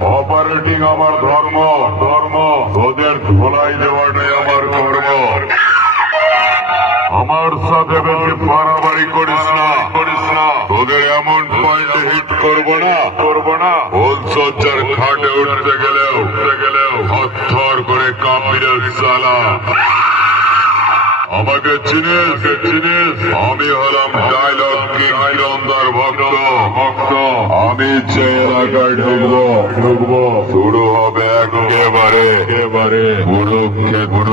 Operating আমার ধর্ম তোদের ধোলাই দেওয়াটাই আমার কর্ম। আমার সাথে বেশি বাড়াবাড়ি করিস না তোদের এমন পয়েন্টে হিট করবো না হোল সজ্জার খাটে উঠতে গেলেও হত্থর করে কাঁপিরে চালা। আমাকে চিনিস আমি হলাম ডায়লগ কিরন্দার ভক্ত। আমি যে এলাকায় ঢুকবো শুরু হবে একেবারে কুরুক্ষেত্র।